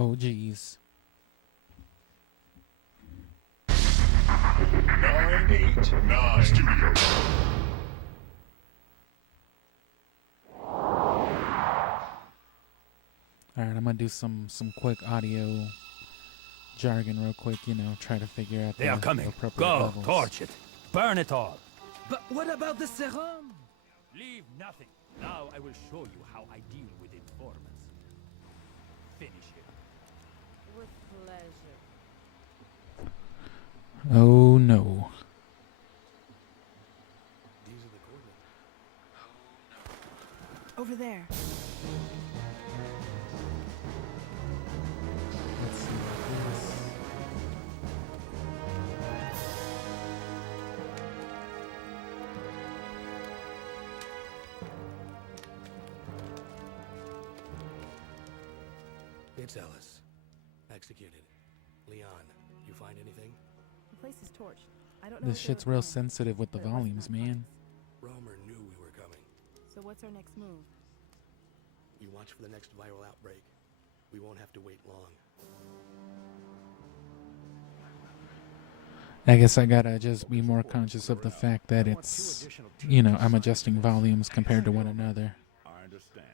Oh, geez. 989 Studio. Alright, I'm gonna do some quick audio jargon real quick, you know, try to figure out They are coming. appropriate Go, levels. torch it. Burn it all. But what about the serum? Leave nothing. Now I will show you how I deal with informants. Finish him. With pleasure. Oh no. These are the coordinates. Over there. Let's see this. It's Ellis. Executed. Leon, you find anything? The place is torched. I don't know. This shit's real sensitive with the volumes, man. Romer knew we were coming. So what's our next move? You watch for the next viral outbreak. We won't have to wait long. I guess I gotta just be more conscious of the fact that it's, you know, I'm adjusting volumes compared to one another. I understand.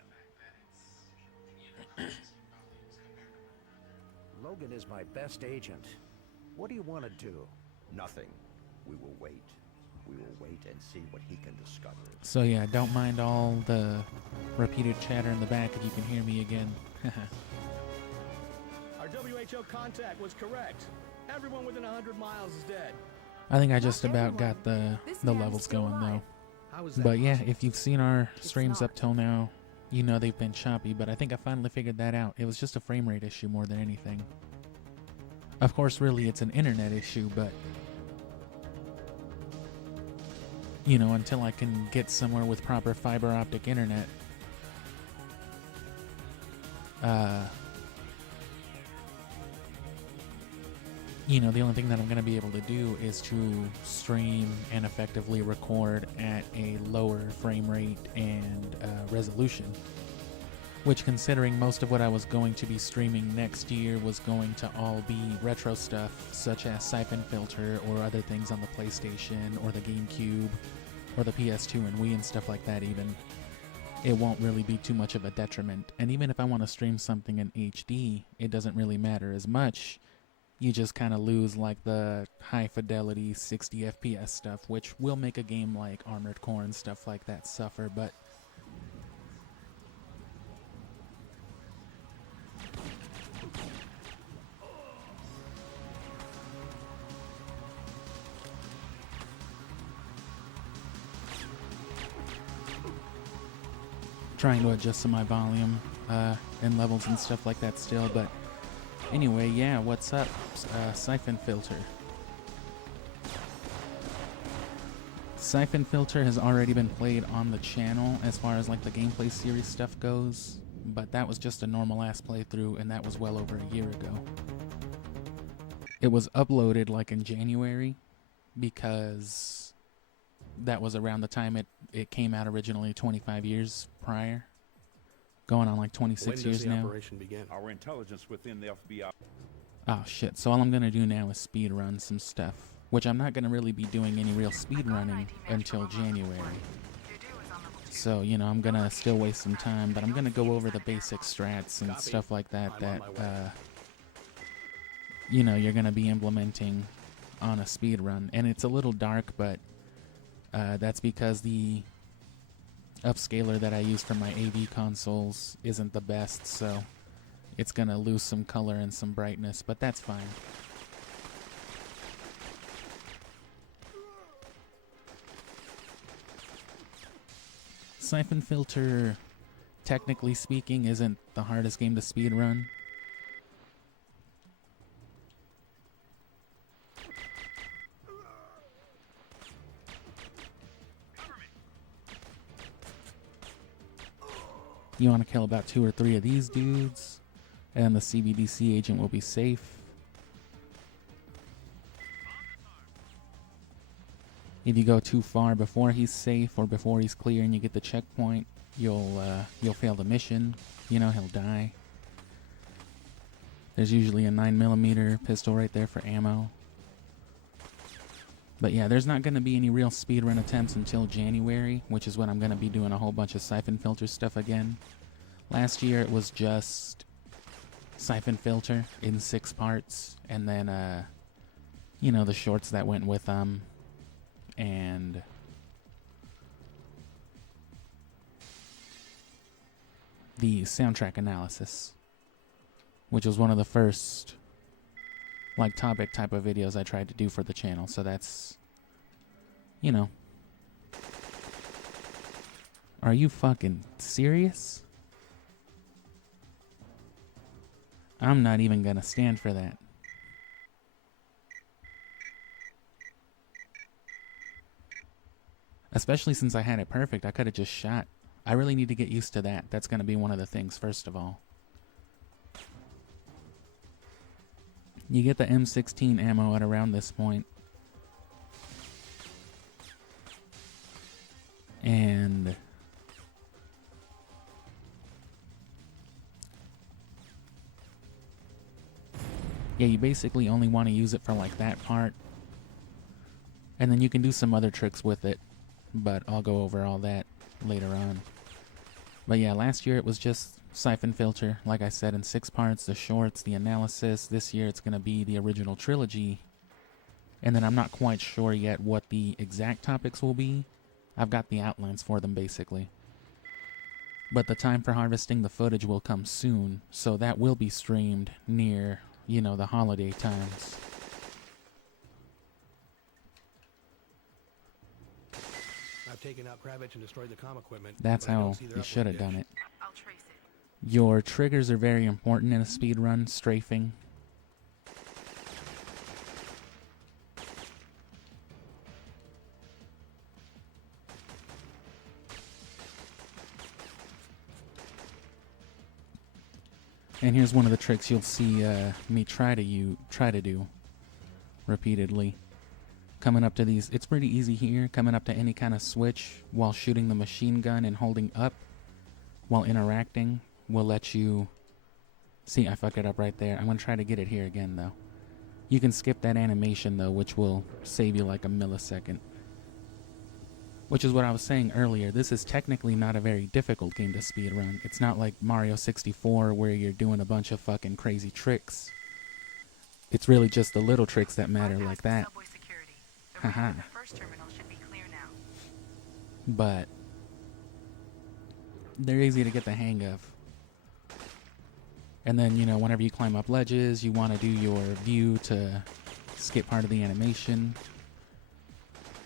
Logan is my best agent. What do you want to do? Nothing. We will wait. We will wait and see what he can discover. So yeah, don't mind all the repeated chatter in the back if you can hear me again. Our WHO contact was correct. Everyone within 100 miles is dead. I think I just about got the levels going though. How is that But yeah, possible? if you've seen our streams not. up till now, you know they've been choppy, but I think I finally figured that out. It was just a frame rate issue more than anything. Of course, really, it's an internet issue, but you know, until I can get somewhere with proper fiber optic internet, you know, the only thing that I'm going to be able to do is to stream and effectively record at a lower frame rate and resolution. Which, considering most of what I was going to be streaming next year was going to all be retro stuff, such as Syphonfilter or other things on the PlayStation or the GameCube or the PS2 and Wii and stuff like that even, it won't really be too much of a detriment. And even if I want to stream something in HD, it doesn't really matter as much. You just kind of lose like the high fidelity 60 FPS stuff, which will make a game like Armored Core and stuff like that suffer, but trying to adjust some of my volume and levels and stuff like that still, but anyway, yeah, what's up? Syphonfilter. Syphonfilter has already been played on the channel as far as like the gameplay series stuff goes, but that was just a normal ass playthrough and that was well over a year ago. It was uploaded like in January because that was around the time it came out originally 25 years prior. Going on like 26 When does years the now. operation begin? Our intelligence within the FBI. Oh shit, so all I'm gonna do now is speed run some stuff, which I'm not gonna really be doing any real speed running until January. So, you know, I'm gonna still waste some time, but I'm gonna go over the basic strats and stuff like that you know, you're gonna be implementing on a speed run. And it's a little dark, but that's because the upscaler that I use for my AV consoles isn't the best, so it's gonna lose some color and some brightness, but that's fine. Syphonfilter, technically speaking, isn't the hardest game to speedrun. You want to kill about 2 or 3 of these dudes, and the CBDC agent will be safe. If you go too far before he's safe or before he's clear and you get the checkpoint, you'll fail the mission. You know, he'll die. There's usually a 9mm pistol right there for ammo. But yeah, there's not going to be any real speedrun attempts until January, which is when I'm going to be doing a whole bunch of Syphonfilter stuff again. Last year it was just Syphonfilter in 6 parts, and then, you know, the shorts that went with them, and the soundtrack analysis, which was one of the first like topic type of videos I tried to do for the channel. So that's, you know. Are you fucking serious? I'm not even gonna stand for that. Especially since I had it perfect, I could have just shot. I really need to get used to that. That's gonna be one of the things, first of all. You get the M16 ammo at around this point. And yeah, you basically only want to use it for like that part. And then you can do some other tricks with it, but I'll go over all that later on. But yeah, last year it was just Syphonfilter, like I said, in 6 parts, the shorts, the analysis. This year it's going to be the original trilogy. And then I'm not quite sure yet what the exact topics will be. I've got the outlines for them, basically. But the time for harvesting the footage will come soon, so that will be streamed near, you know, the holiday times. I've taken out Kravitz and destroyed the comm equipment. That's but I don't how see their you upload should have dish. done it. I'll trace it. Your triggers are very important in a speedrun, strafing. And here's one of the tricks you'll see me try to do repeatedly. Coming up to these, it's pretty easy here. Coming up to any kind of switch while shooting the machine gun and holding up while interacting will let you see. I fucked it up right there. I'm gonna try to get it here again though. You can skip that animation though, which will save you like a millisecond. Which is what I was saying earlier. This is technically not a very difficult game to speedrun. It's not like Mario 64 where you're doing a bunch of fucking crazy tricks. It's really just the little tricks that matter like that. Haha. The first terminal should be clear now. But they're easy to get the hang of. And then, you know, whenever you climb up ledges, you want to do your view to skip part of the animation.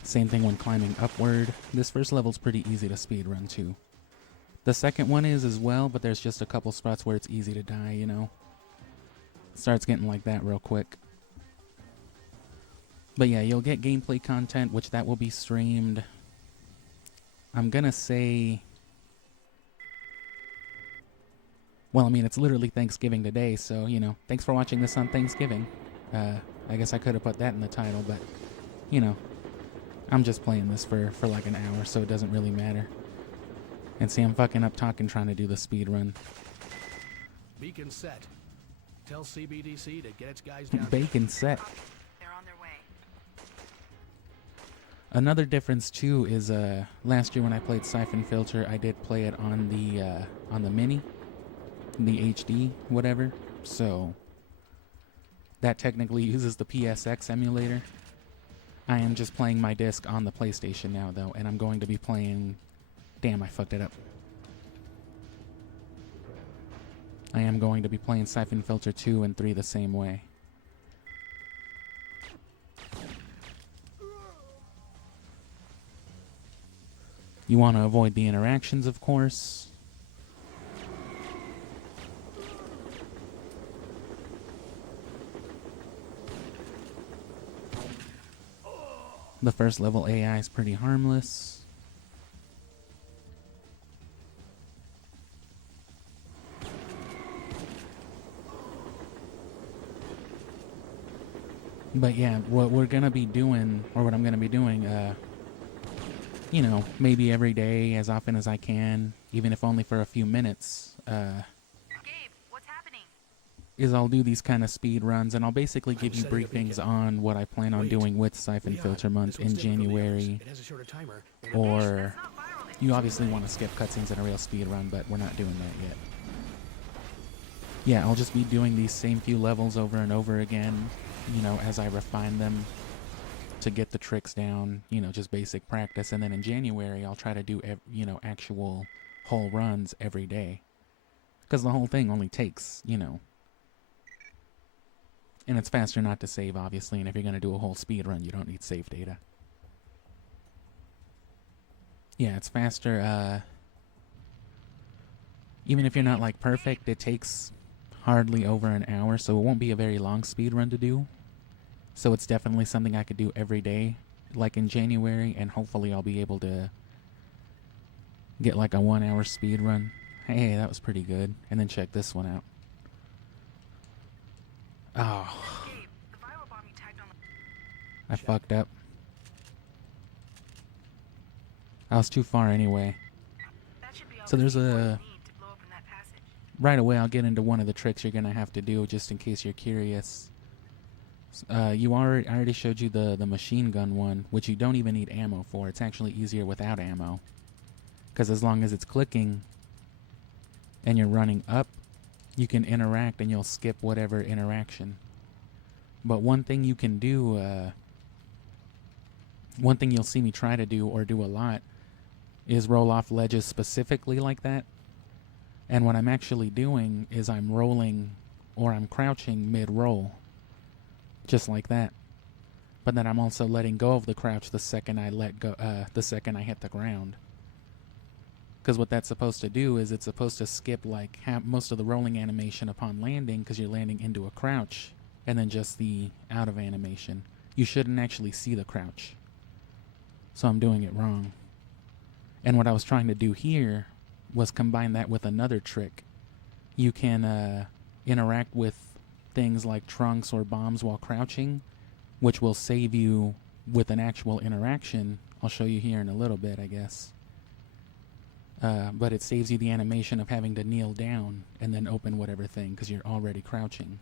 Same thing when climbing upward. This first level's pretty easy to speedrun too. The second one is as well, but there's just a couple spots where it's easy to die, you know. It starts getting like that real quick. But yeah, you'll get gameplay content, which that will be streamed. I'm gonna say... Well, I mean, it's literally Thanksgiving today, so, you know, thanks for watching this on Thanksgiving. I guess I could have put that in the title, but, you know, I'm just playing this for like an hour, so it doesn't really matter. And see, I'm fucking up talking trying to do the speed run. Beacon set. Tell CBDC to get its guys down. Bacon set. They're on their way. Another difference too is last year when I played Syphonfilter, I did play it on the mini, the HD, whatever. So that technically uses the PSX emulator. I am just playing my disc on the PlayStation now though, and I'm going to be playing... Damn, I fucked it up. I am going to be playing Syphonfilter 2 and 3 the same way. You want to avoid the interactions, of course. The first level AI is pretty harmless. But yeah, what we're gonna be doing, or what I'm gonna be doing, you know, maybe every day, as often as I can, even if only for a few minutes. Gabe, what's happening? is I'll do these kind of speed runs, and I'll basically give you setting a briefings beacon. on what I plan on Wait. doing with Syphonfilter month This one's in different from the others. January, It has a shorter timer. And or Not viral. you obviously want to skip cutscenes in a real speed run, but we're not doing that yet. Yeah, I'll just be doing these same few levels over and over again, you know, as I refine them to get the tricks down, you know, just basic practice. And then in January, I'll try to do, you know, actual whole runs every day. Because the whole thing only takes, you know, and it's faster not to save, obviously, and if you're going to do a whole speed run, you don't need save data. Yeah, it's faster, even if you're not, like, perfect, it takes hardly over an hour, so it won't be a very long speed run to do. So it's definitely something I could do every day, like in January, and hopefully I'll be able to get, like, a 1 hour speed run. Hey, that was pretty good. And then check this one out. Oh, Gabe, the viral bomb you tagged on the... I fucked up. I was too far anyway. That should be all So the there's speed a... you need to blow open that passage. Right away, I'll get into one of the tricks you're gonna have to do, just in case you're curious. I already showed you the machine gun one, which you don't even need ammo for. It's actually easier without ammo. Because as long as it's clicking and you're running up, you can interact and you'll skip whatever interaction. But one thing you can do, one thing you'll see me try to do, or do a lot, is roll off ledges specifically like that. And what I'm actually doing is I'm rolling, or I'm crouching mid-roll, just like that. But then I'm also letting go of the crouch the second I let go, the second I hit the ground. Because what that's supposed to do is it's supposed to skip like most of the rolling animation upon landing, because you're landing into a crouch, and then just the out of animation. You shouldn't actually see the crouch. So I'm doing it wrong. And what I was trying to do here was combine that with another trick. You can interact with things like trunks or bombs while crouching, which will save you with an actual interaction. I'll show you here in a little bit, I guess. But it saves you the animation of having to kneel down and then open whatever thing, because you're already crouching.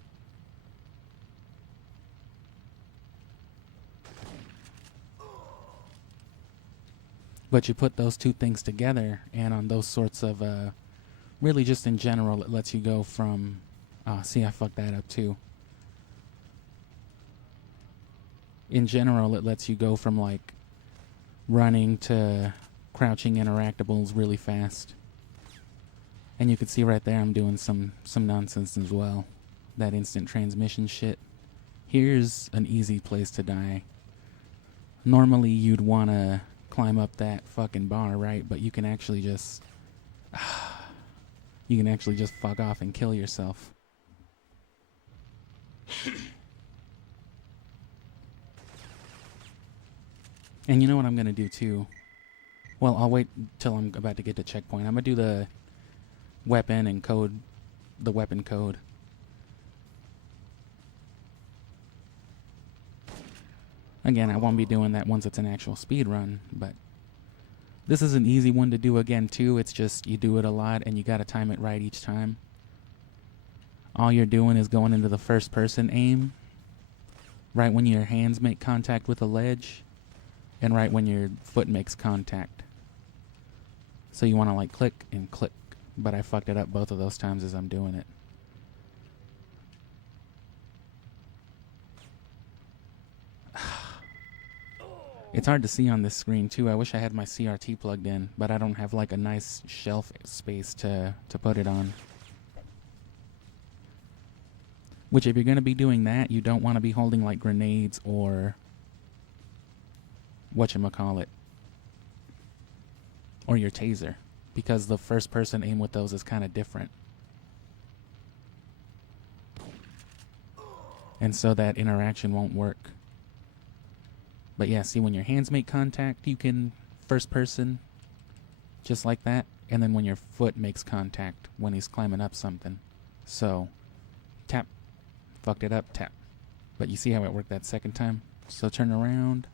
But you put those two things together, and on those sorts of, really just in general, it lets you go from, see, I fucked that up too. In general, it lets you go from like running to crouching interactables really fast. And you can see right there I'm doing some nonsense as well. That instant transmission shit. Here's an easy place to die. Normally you'd want to climb up that fucking bar, right? But you can actually just... you can actually just fuck off and kill yourself. And you know what I'm going to do too? Well, I'll wait till I'm about to get to checkpoint. I'm going to do the weapon and code, the weapon code. Again, I won't be doing that once it's an actual speed run, but this is an easy one to do again too. It's just you do it a lot and you got to time it right each time. All you're doing is going into the first person aim right when your hands make contact with a ledge and right when your foot makes contact. So you want to like click and click, but I fucked it up both of those times as I'm doing it. It's hard to see on this screen too. I wish I had my CRT plugged in, but I don't have like a nice shelf space to put it on. Which, if you're going to be doing that, you don't want to be holding like grenades or whatchamacallit, or your taser, because the first person aim with those is kind of different. And so that interaction won't work. But yeah, see, when your hands make contact, you can first person, just like that. And then when your foot makes contact, when he's climbing up something. So, tap, fucked it up, tap. But you see how it worked that second time? So turn around,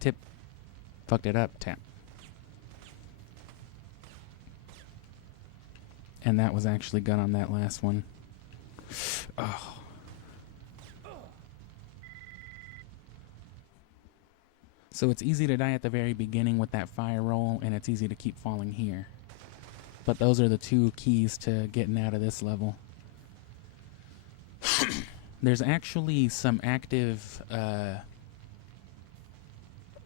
tip, fucked it up, tap. And that was actually good on that last one. Oh. So it's easy to die at the very beginning with that fire roll, and it's easy to keep falling here. But those are the two keys to getting out of this level. There's actually some active,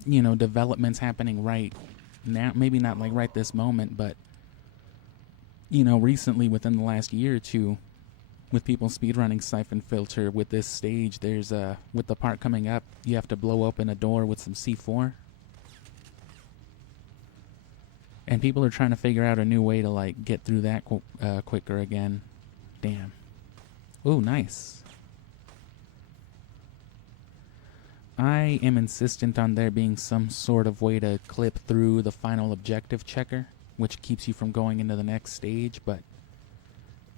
developments happening right now. Maybe not like right this moment, but, recently within the last year or two, with people speedrunning Syphonfilter with this stage, there's with the part coming up, you have to blow open a door with some C4. And people are trying to figure out a new way to like get through that quicker again. Damn. Ooh, nice. I am insistent on there being some sort of way to clip through the final objective checker, which keeps you from going into the next stage, but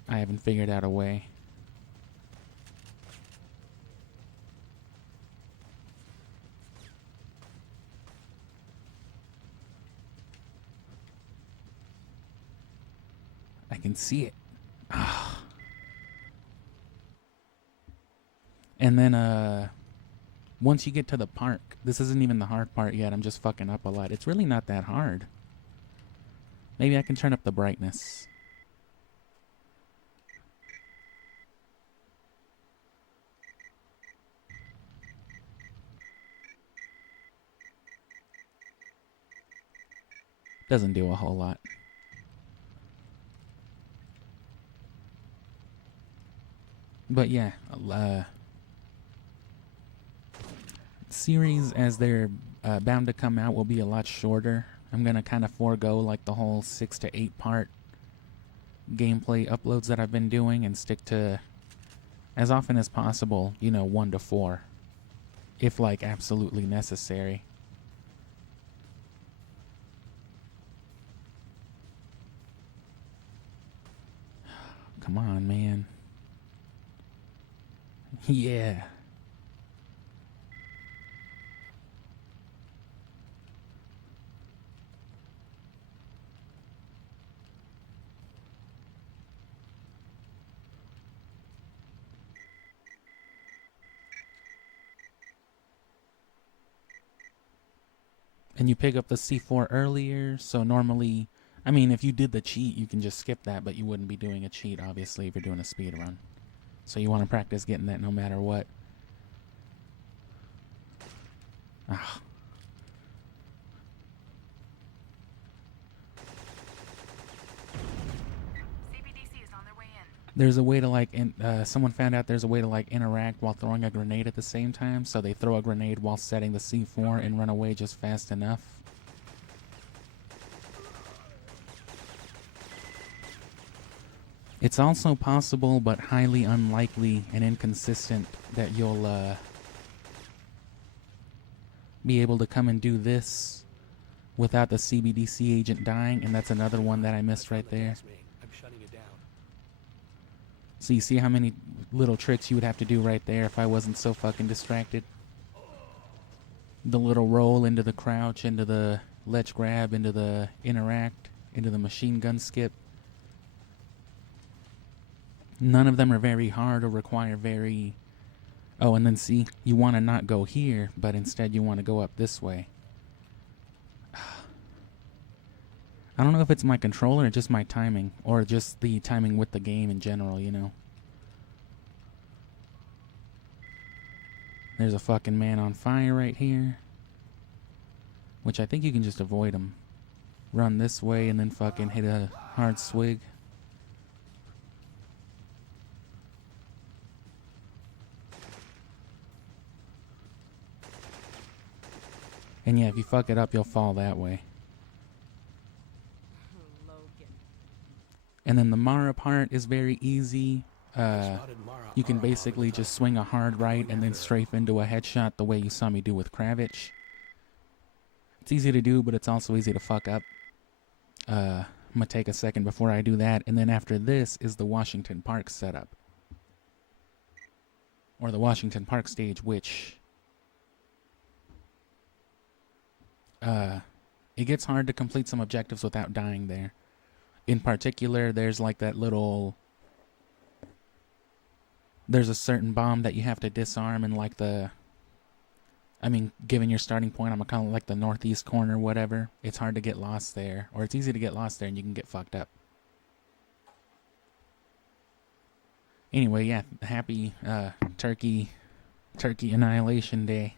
I haven't figured out a way. I can see it. Ah. And then, once you get to the park, this isn't even the hard part yet, I'm just fucking up a lot. It's really not that hard. Maybe I can turn up the brightness. Doesn't do a whole lot. But yeah, series as they're bound to come out will be a lot shorter. I'm gonna kind of forego like the whole 6 to 8 part gameplay uploads that I've been doing and stick to, as often as possible, 1 to 4, if like absolutely necessary. Come on, man. Yeah. And you pick up the C4 earlier, so normally, I mean, if you did the cheat, you can just skip that, but you wouldn't be doing a cheat, obviously, if you're doing a speed run. So you want to practice getting that no matter what. Ah. CBDC is on their way in. There's a way to like, someone found out there's a way to like interact while throwing a grenade at the same time. So they throw a grenade while setting the C4 and run away just fast enough. It's also possible, but highly unlikely and inconsistent, that you'll be able to come and do this without the CBDC agent dying, and that's another one that I missed right there. I'm shutting it down. So you see how many little tricks you would have to do right there if I wasn't so fucking distracted. The little roll into the crouch, into the ledge grab, into the interact, into the machine gun skip. None of them are very hard or require very... Oh, and then see, you want to not go here, but instead you want to go up this way. I don't know if it's my controller or just my timing, or just the timing with the game in general, There's a fucking man on fire right here. Which I think you can just avoid him. Run this way and then fucking hit a hard swig. And yeah, if you fuck it up, you'll fall that way. And then the Mara part is very easy. You can basically just swing a hard right and then strafe into a headshot the way you saw me do with Kravitz. It's easy to do, but it's also easy to fuck up. I'm gonna take a second before I do that, and then after this is the Washington Park setup. Or the Washington Park stage, which... it gets hard to complete some objectives without dying there. In particular, there's like that little there's a certain bomb that you have to disarm in like given your starting point, I'm gonna call it like the northeast corner, whatever. It's hard to get lost there, or it's easy to get lost there and you can get fucked up. Anyway, yeah, happy Turkey Annihilation Day.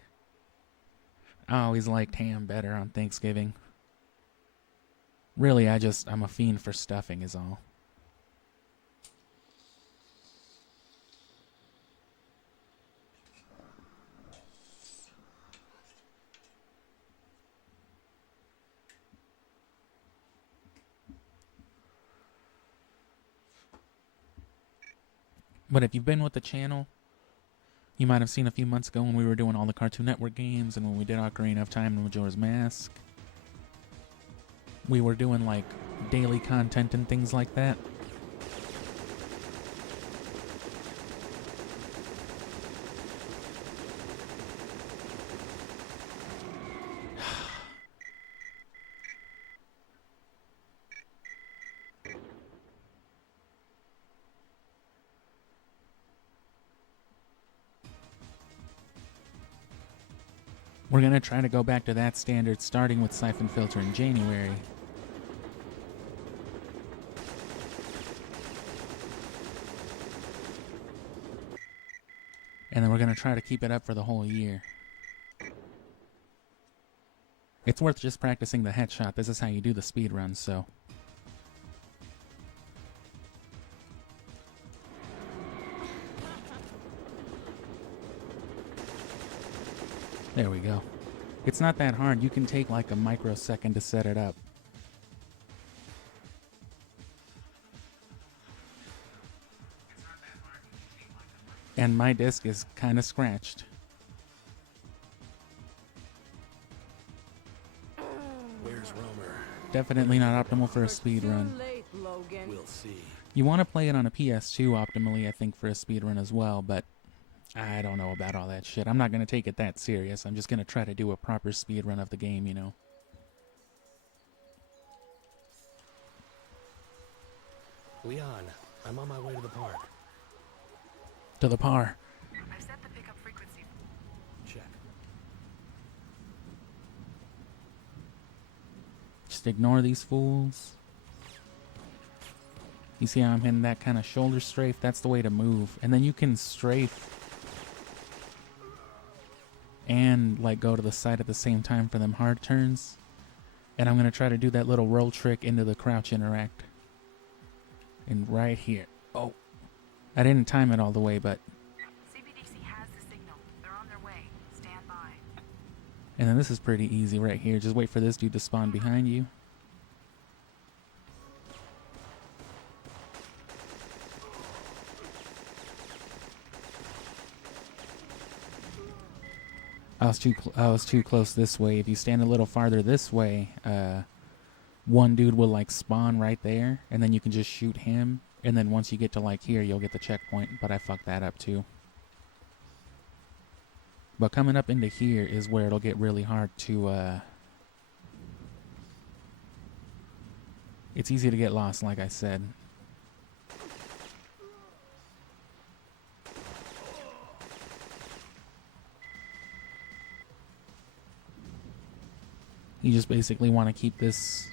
I always liked ham better on Thanksgiving. Really, I'm a fiend for stuffing is all. But if you've been with the channel, you might have seen a few months ago when we were doing all the Cartoon Network games and when we did Ocarina of Time and Majora's Mask. We were doing like daily content and things like that. We're going to try to go back to that standard starting with Syphonfilter in January. And then we're going to try to keep it up for the whole year. It's worth just practicing the headshot. This is how you do the speed runs, so. There we go. It's not that hard. You can take like a microsecond to set it up. And my disc is kind of scratched. Where's Romer? Definitely not optimal for a speed run. We'll see. You want to play it on a PS2 optimally, I think, for a speed run as well, but I don't know about all that shit. I'm not going to take it that serious. I'm just going to try to do a proper speed run of the game, you know. Leon, I'm on my way to the park. To the par. I've set the pickup frequency. Check. Just ignore these fools. You see how I'm hitting that kind of shoulder strafe? That's the way to move. And then you can strafe and like go to the side at the same time for them hard turns. And I'm going to try to do that little roll trick into the crouch interact. And right here. Oh. I didn't time it all the way, but... CBDC has the signal. They're on their way. Stand by. And then this is pretty easy right here. Just wait for this dude to spawn behind you. I was too close this way. If you stand a little farther this way, one dude will like spawn right there, and then you can just shoot him. And then once you get to like here, you'll get the checkpoint. But I fucked that up too. But coming up into here is where it'll get really hard to. It's easy to get lost, like I said. You just basically want to keep this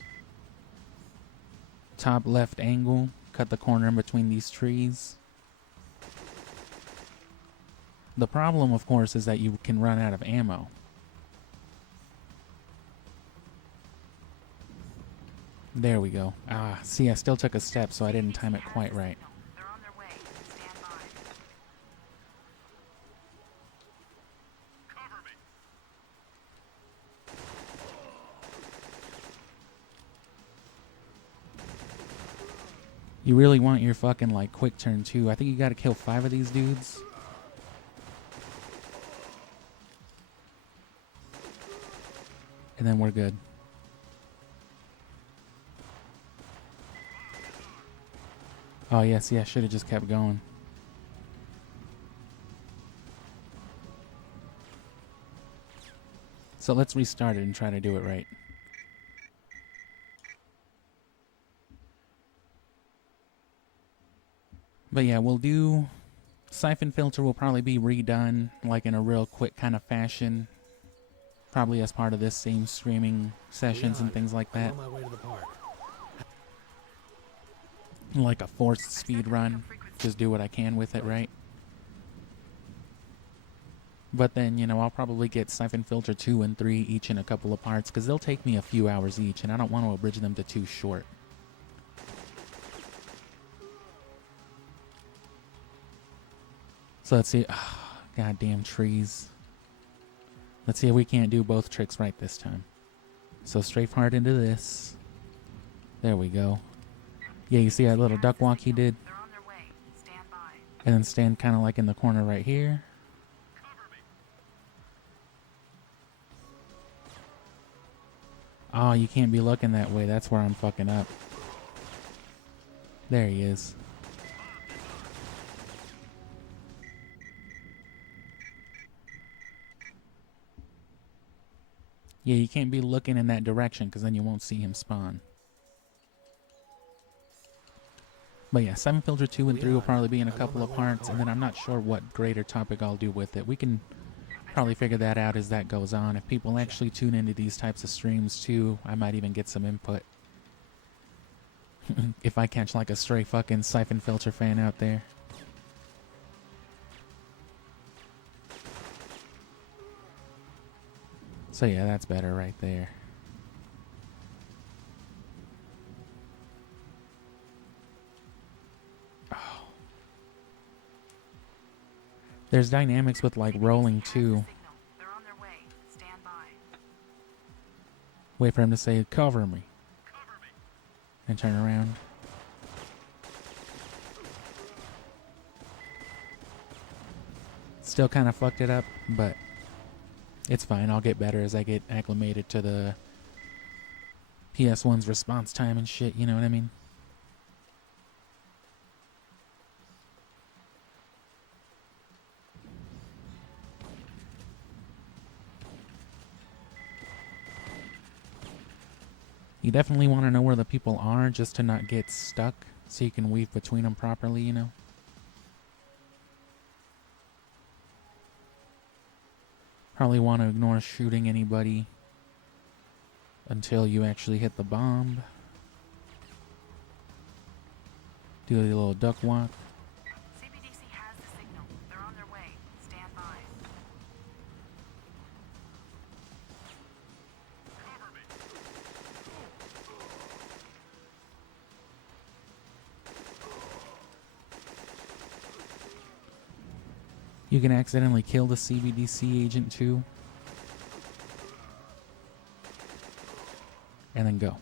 top left angle, cut the corner in between these trees. The problem, of course, is that you can run out of ammo. There we go. Ah, see, I still took a step, so I didn't time it quite right. They're on their way. Stand by. Cover me. You really want your fucking, like, quick turn, too. I think you gotta kill 5 of these dudes. And then we're good. Oh, yes, yeah, should have just kept going. So let's restart it and try to do it right. But yeah, we'll do Syphonfilter will probably be redone, like in a real quick kind of fashion. Probably as part of this same streaming sessions and things like I'm that. on my way to the park. Like a forced speed run. Just do what I can with it, right? But then, you know, I'll probably get Syphonfilter 2 and 3 each in a couple of parts, because they'll take me a few hours each, and I don't want to abridge them to too short. So let's see. Oh, goddamn trees. Let's see if we can't do both tricks right this time. So strafe hard into this. There we go. Yeah, you see that little duck walk he did? They're on their way. Stand by. And then stand kind of like in the corner right here. Oh, you can't be looking that way. That's where I'm fucking up. There he is. Yeah, you can't be looking in that direction because then you won't see him spawn. But yeah, Syphonfilter 2 and 3 will probably be in a couple of parts, and then I'm not sure what greater topic I'll do with it. We can probably figure that out as that goes on. If people actually tune into these types of streams too, I might even get some input. If I catch like a stray fucking Syphonfilter fan out there. So yeah, that's better right there. There's dynamics with like rolling too. They're on their way. Stand by. Wait for him to say, cover me. And turn around. Still kind of fucked it up, but it's fine. I'll get better as I get acclimated to the PS1's response time and shit, you know what I mean? You definitely want to know where the people are just to not get stuck, so you can weave between them properly, you know? Probably want to ignore shooting anybody until you actually hit the bomb. Do a little duck walk. CBDC has the signal. They're on their way. Stand by. You can accidentally kill the CBDC agent too. And then go.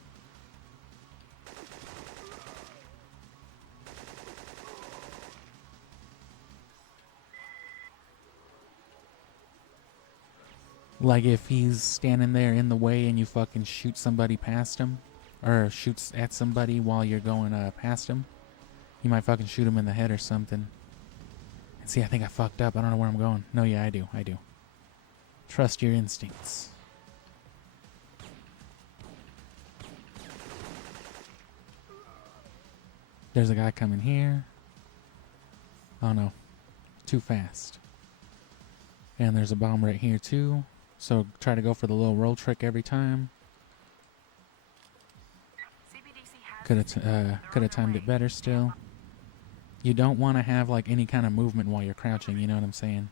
Like if he's standing there in the way and you fucking shoot somebody past him, or shoots at somebody while you're going past him, you might fucking shoot him in the head or something. And see, I think I fucked up. I don't know where I'm going. No, yeah, I do. Trust your instincts. There's a guy coming here. Oh no. Too fast. And there's a bomb right here too. So try to go for the little roll trick every time. Could have timed it better still. You don't want to have like any kind of movement while you're crouching, you know what I'm saying?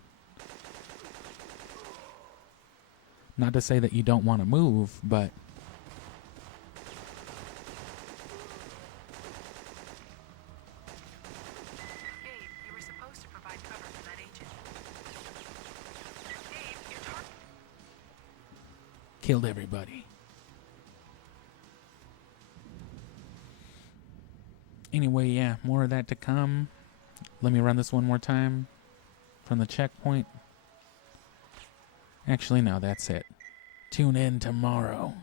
Not to say that you don't want to move, but Gabe, you were supposed to provide cover for that agent. Gabe, you're killed everybody. Anyway, yeah, more of that to come. Let me run this one more time from the checkpoint. Actually, no, that's it. Tune in tomorrow.